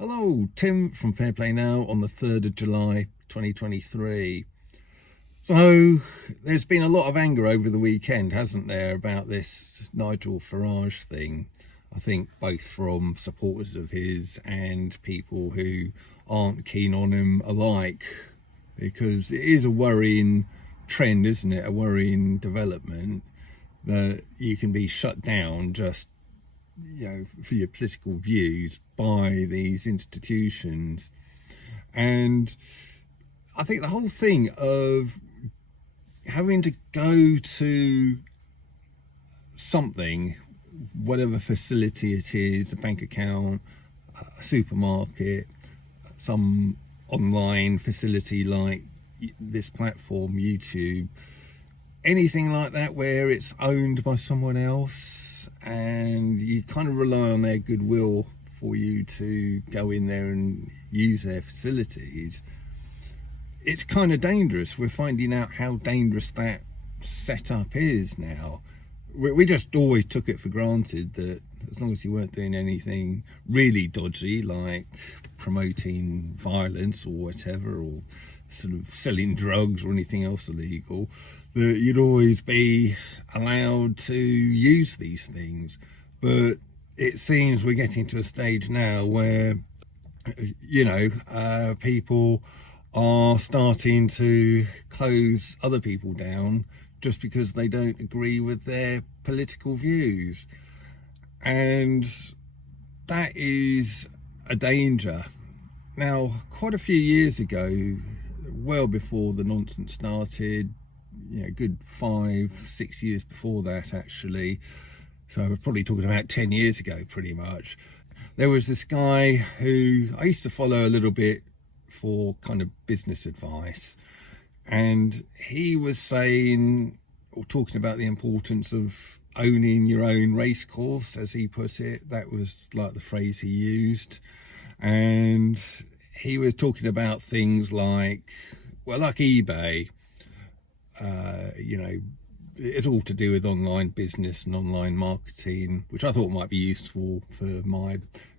Hello, Tim from Fair Play Now on the 3rd of July 2023. So, there's been a lot of anger over the weekend, hasn't there, about this Nigel Farage thing? I think both from supporters of his and people who aren't keen on him alike, because it is a worrying trend, isn't it? A worrying development that you can be shut down just for your political views by these institutions. And I think the whole thing of having to go to something, whatever facility it is, a bank account, a supermarket, some online facility like this platform, YouTube, anything like that where it's owned by someone else and you kind of rely on their goodwill for you to go in there and use their facilities, it's kind of dangerous. We're finding out how dangerous that setup is now. We just always took it for granted that as long as you weren't doing anything really dodgy like promoting violence or whatever, or sort of selling drugs or anything else illegal, that you'd always be allowed to use these things. But it seems we're getting to a stage now where people are starting to close other people down just because they don't agree with their political views, and that is a danger. Now, quite a few years ago, well before the nonsense started, good 5-6 years before that actually, so we're probably talking about 10 years ago pretty much, there was this guy who I used to follow a little bit for kind of business advice, and he was saying or talking about the importance of owning your own racecourse, as he put it. That was like the phrase he used. And he was talking about things like, well, like eBay, it's all to do with online business and online marketing, which I thought might be useful for my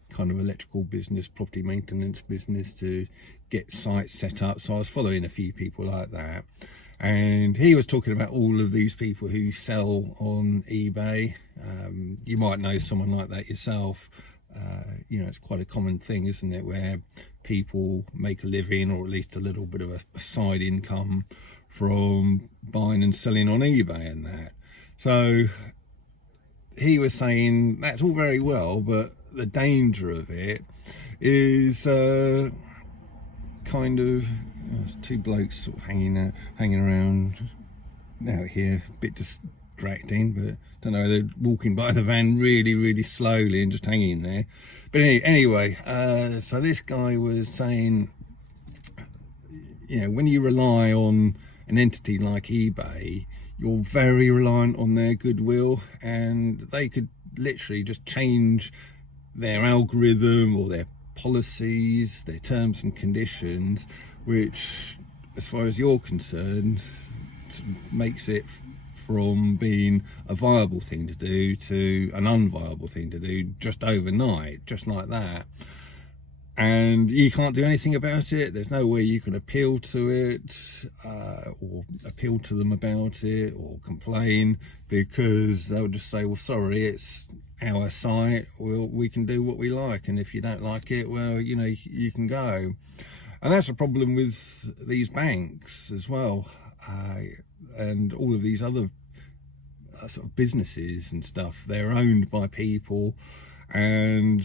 kind of electrical business, property maintenance business, to get sites set up. So I was following a few people like that, and he was talking about all of these people who sell on eBay. You might know someone like that yourself. It's quite a common thing, isn't it, where people make a living, or at least a little bit of a side income, from buying and selling on eBay and that. So he was saying that's all very well, but the danger of it is two blokes sort of hanging around out here, a bit distracting, but don't know, they're walking by the van really slowly and just hanging there. But anyway, so this guy was saying, when you rely on an entity like eBay, you're very reliant on their goodwill, and they could literally just change their algorithm or their policies, their terms and conditions, which, as far as you're concerned, makes it from being a viable thing to do to an unviable thing to do just overnight, just like that. And you can't do anything about it. There's no way you can appeal to it, or appeal to them about it, or complain, because they'll just say, well, sorry, it's our site, we can do what we like, and if you don't like it, well, you can go. And that's a problem with these banks as well, and all of these other sort of businesses and stuff. They're owned by people, and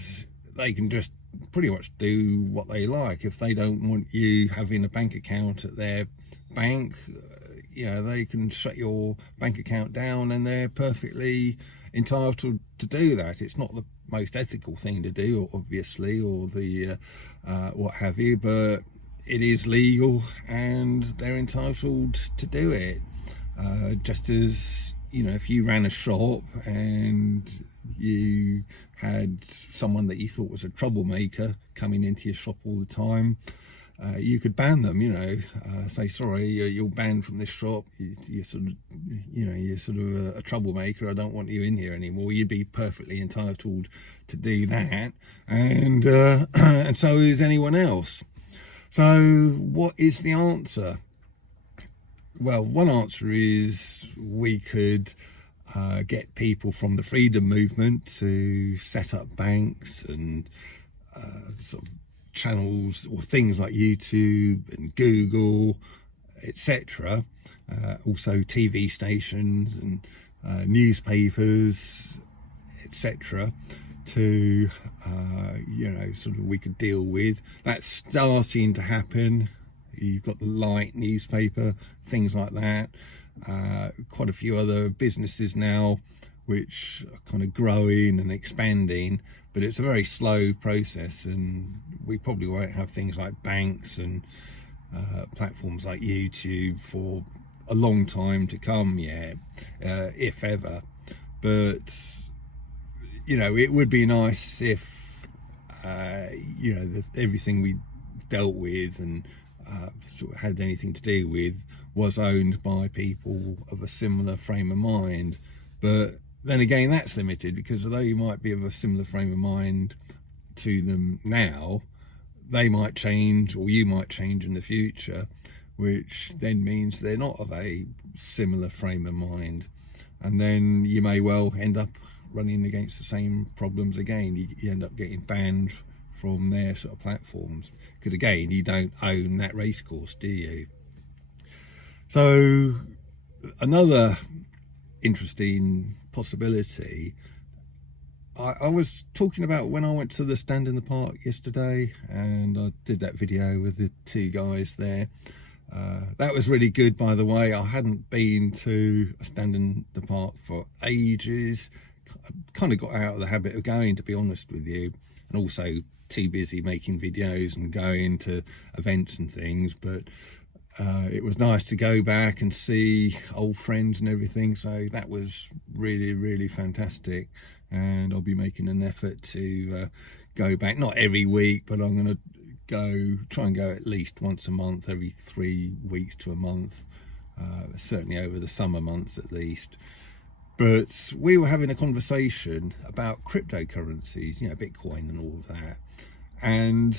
they can just pretty much do what they like. If they don't want you having a bank account at their bank, they can shut your bank account down, and they're perfectly entitled to do that. It's not the most ethical thing to do, obviously, or the what have you, but it is legal and they're entitled to do it. Just as, if you ran a shop and you had someone that you thought was a troublemaker coming into your shop all the time, you could ban them, say, sorry, you're banned from this shop. You're sort of, you're sort of a troublemaker. I don't want you in here anymore. You'd be perfectly entitled to do that. And, and so is anyone else. So what is the answer? Well, one answer is we could get people from the freedom movement to set up banks and sort of channels or things like YouTube and Google, etc. Also TV stations and newspapers, etc. to sort of we could deal with. That's starting to happen. You've got the Light newspaper, things like that. Quite a few other businesses now which are kind of growing and expanding, but it's a very slow process, and we probably won't have things like banks and platforms like YouTube for a long time to come yet, if ever. But it would be nice if everything we dealt with and sort of had anything to do with was owned by people of a similar frame of mind. But then again, that's limited, because although you might be of a similar frame of mind to them now, they might change, or you might change in the future, which then means they're not of a similar frame of mind, and then you may well end up running against the same problems again. You end up getting banned from their sort of platforms, because again, you don't own that racecourse, do you? So another interesting possibility, I was talking about when I went to the stand in the park yesterday, and I did that video with the two guys there. That was really good, by the way. I hadn't been to a stand in the park for ages. I kind of got out of the habit of going, to be honest with you, and also too busy making videos and going to events and things. But it was nice to go back and see old friends and everything, so that was really, really fantastic. And I'll be making an effort to go back, not every week, but I'm going to try and go at least once a month, every 3 weeks to a month, certainly over the summer months at least. But we were having a conversation about cryptocurrencies, Bitcoin and all of that, and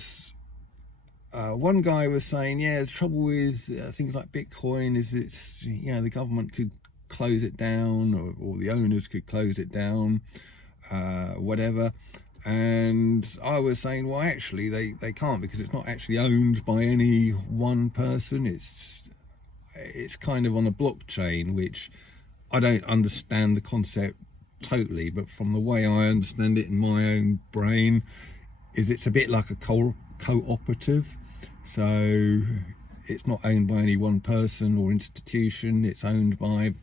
one guy was saying, the trouble with things like Bitcoin is it's, the government could close it down, or the owners could close it down, whatever. And I was saying, well, actually they can't, because it's not actually owned by any one person. It's kind of on a blockchain, which I don't understand the concept totally, but from the way I understand it in my own brain, is it's a bit like a cooperative. So it's not owned by any one person or institution. It's owned by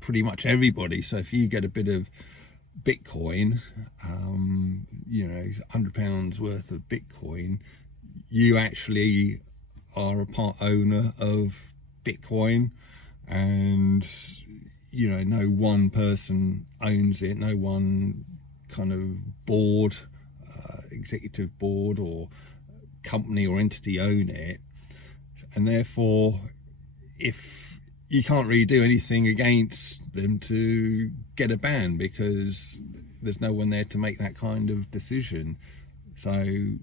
pretty much everybody. So if you get a bit of Bitcoin, £100 worth of Bitcoin, you actually are a part owner of Bitcoin, and no one person owns it, no one kind of board, executive board or company or entity own it. And therefore, if you can't really do anything against them to get a ban, because there's no one there to make that kind of decision. So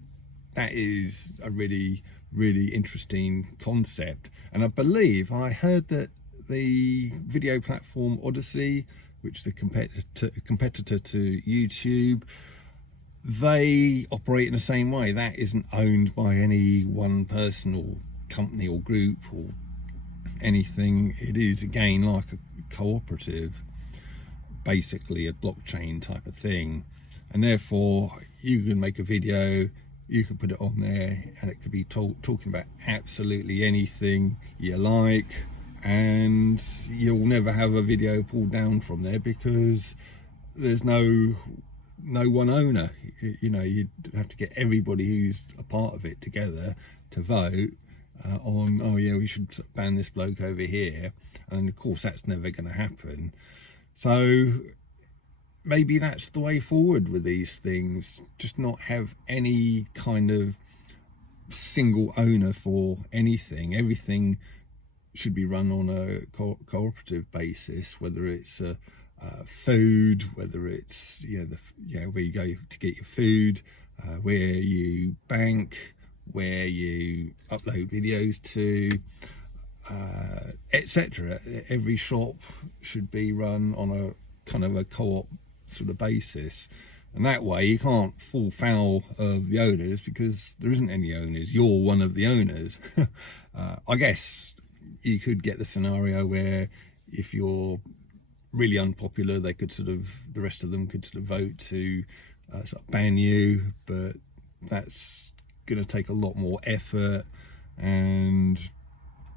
that is a really, really interesting concept. And I believe I heard that the video platform Odyssey, which is a competitor to YouTube, they operate in the same way. That isn't owned by any one person or company or group or anything. It is, again, like a cooperative, basically a blockchain type of thing. And therefore, you can make a video, you can put it on there, and it could be talking about absolutely anything you like, and you'll never have a video pulled down from there, because there's no one owner. You'd have to get everybody who's a part of it together to vote on, we should ban this bloke over here, and of course that's never going to happen. So maybe that's the way forward with these things, just not have any kind of single owner for anything. Everything should be run on a cooperative basis, whether it's food, whether it's where you go to get your food, where you bank, where you upload videos to, etc. Every shop should be run on a kind of a co-op sort of basis, and that way you can't fall foul of the owners, because there isn't any owners. You're one of the owners. I guess you could get the scenario where if you're really unpopular, they could the rest of them could vote to sort of ban you, but that's going to take a lot more effort and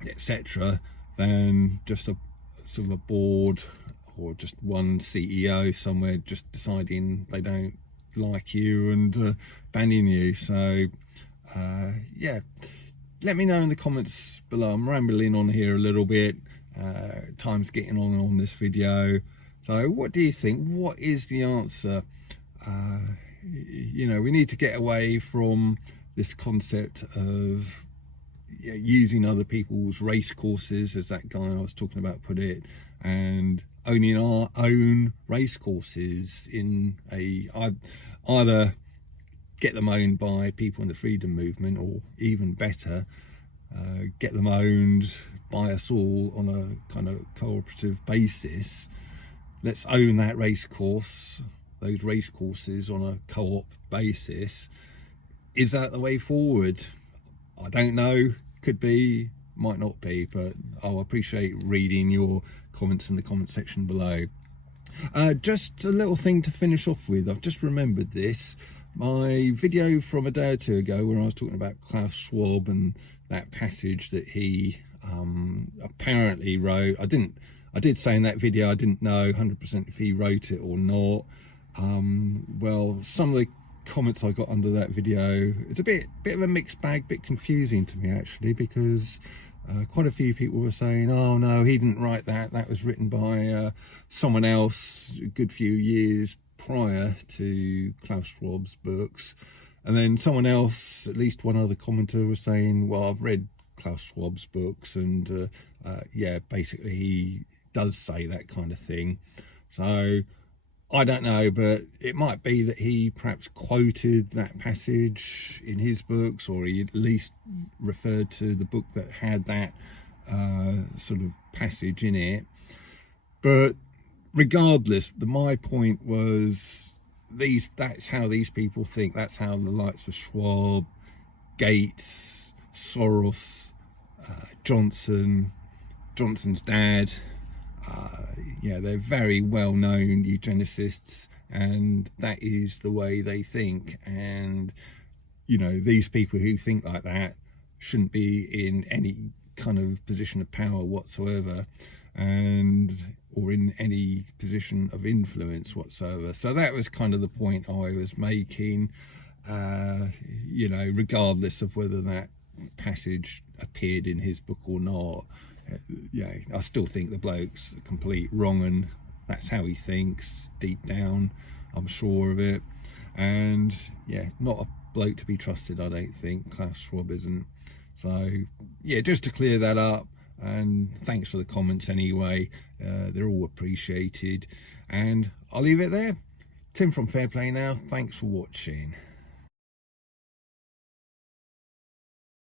etc. than just a sort of a board or just one CEO somewhere just deciding they don't like you and banning you. So yeah, let me know in the comments below. I'm rambling on here a little bit. Time's getting on this video. So what do you think? What is the answer? We need to get away from this concept of using other people's race courses, as that guy I was talking about put it, and owning our own race courses in either get them owned by people in the freedom movement, or even better, get them owned by us all on a kind of cooperative basis. Let's own that race course, those race courses on a co-op basis. Is that the way forward? I don't know. Could be, might not be, but I'll appreciate reading your comments in the comment section below. Just a little thing to finish off with. I've just remembered this. My video from a day or two ago where I was talking about Klaus Schwab and that passage that he apparently wrote. I did say in that video I didn't know 100% if he wrote it or not. Well, some of the comments I got under that video, it's a bit of a mixed bag, bit confusing to me actually, because quite a few people were saying, oh no, he didn't write that, that was written by someone else a good few years prior to Klaus Schwab's books. And then someone else, at least one other commenter, was saying, well, I've read Klaus Schwab's books, and yeah, basically he does say that kind of thing. So I don't know, but it might be that he perhaps quoted that passage in his books, or he at least referred to the book that had that sort of passage in it. But regardless, my point was, that's how these people think. That's how the likes of Schwab, Gates, Soros, Johnson's dad, yeah, they're very well-known eugenicists, and that is the way they think. And these people who think like that shouldn't be in any kind of position of power whatsoever, or in any position of influence whatsoever. So that was kind of the point I was making, regardless of whether that passage appeared in his book or not. Yeah, I still think the bloke's a complete wrong, and that's how he thinks deep down, I'm sure of it. And yeah, not a bloke to be trusted, I don't think. Klaus Schwab isn't. So yeah, just to clear that up, and thanks for the comments anyway. They're all appreciated, and I'll leave it there. Tim from Fair Play now. Thanks for watching.